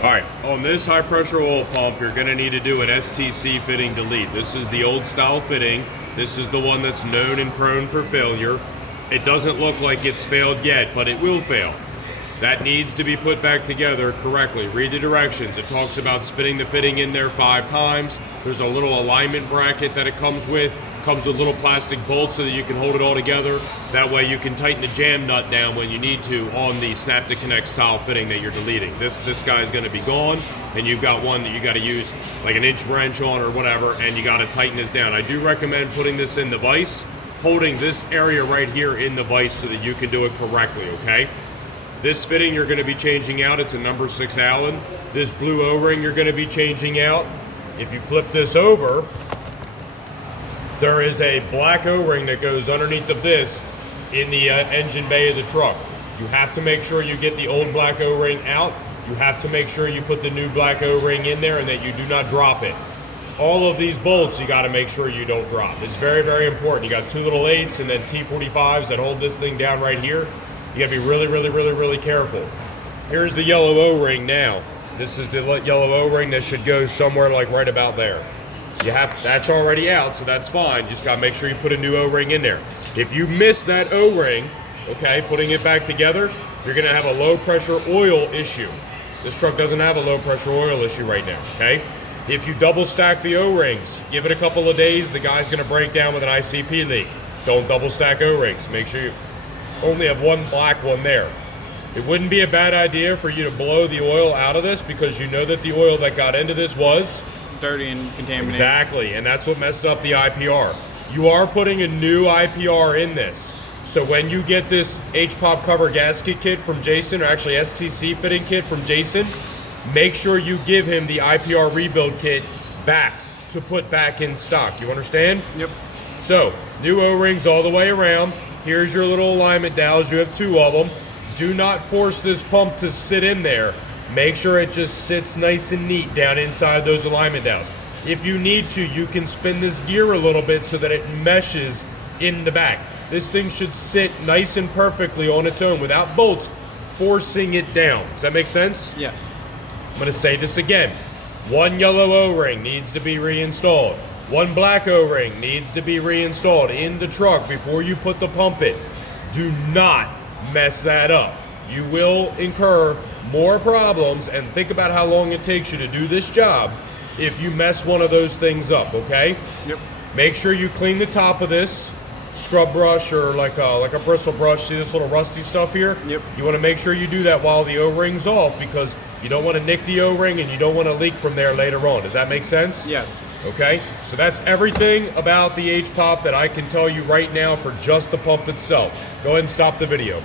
All right, on this high pressure oil pump, you're gonna need to do an STC fitting delete. This is the old style fitting. This is the one that's known and prone for failure. It doesn't look like it's failed yet, but it will fail. That needs to be put back together correctly. Read the directions. It talks about spinning the fitting in there 5 times. There's a little alignment bracket that it comes with. Comes with little plastic bolts so that you can hold it all together. That way you can tighten the jam nut down when you need to on the Snap to Connect style fitting that you're deleting. This guy's gonna be gone, and you've got one that you gotta use like an inch wrench on or whatever, and you gotta tighten this down. I do recommend putting this in the vise, holding this area right here in the vise so that you can do it correctly, okay? This fitting you're gonna be changing out, it's a number 6 Allen. This blue O-ring you're gonna be changing out. If you flip this over, there is a black O-ring that goes underneath of this in the engine bay of the truck. You have to make sure you get the old black O-ring out. You have to make sure you put the new black O-ring in there and that you do not drop it. All of these bolts you gotta make sure you don't drop. It's very, very important. You got 2 little 8s and then T45s that hold this thing down right here. You gotta be really, really, really, really careful. Here's the yellow O-ring now. This is the yellow O-ring that should go somewhere like right about there. That's already out, so that's fine. Just gotta make sure you put a new O-ring in there. If you miss that O-ring, okay, putting it back together, you're gonna have a low pressure oil issue. This truck doesn't have a low pressure oil issue right now, okay? If you double stack the O-rings, give it a couple of days, the guy's gonna break down with an ICP leak. Don't double stack O-rings. Make sure you only have one black one there. It wouldn't be a bad idea for you to blow the oil out of this because you know that the oil that got into this was dirty and contaminated. Exactly, and that's what messed up the IPR. You are putting a new IPR in this. So when you get this H-Pop cover gasket kit from Jason, or actually STC fitting kit from Jason, make sure you give him the IPR rebuild kit back to put back in stock. You understand? Yep. So, new O-rings all the way around. Here's your little alignment dowels. You have 2 of them. Do not force this pump to sit in there. Make sure it just sits nice and neat down inside those alignment dowels. If you need to, you can spin this gear a little bit so that it meshes in the back. This thing should sit nice and perfectly on its own without bolts forcing it down. Does that make sense? Yes. I'm gonna say this again. 1 yellow O-ring needs to be reinstalled. 1 black O-ring needs to be reinstalled in the truck before you put the pump in. Do not mess that up. You will incur more problems, and think about how long it takes you to do this job if you mess one of those things up, okay? Yep. Make sure you clean the top of this scrub brush or like a bristle brush. See this little rusty stuff here? Yep. You want to make sure you do that while the O-ring's off because you don't want to nick the O-ring and you don't want to leak from there later on. Does that make sense? Yes. Okay, so that's everything about the H-Pop that I can tell you right now for just the pump itself. Go ahead and stop the video.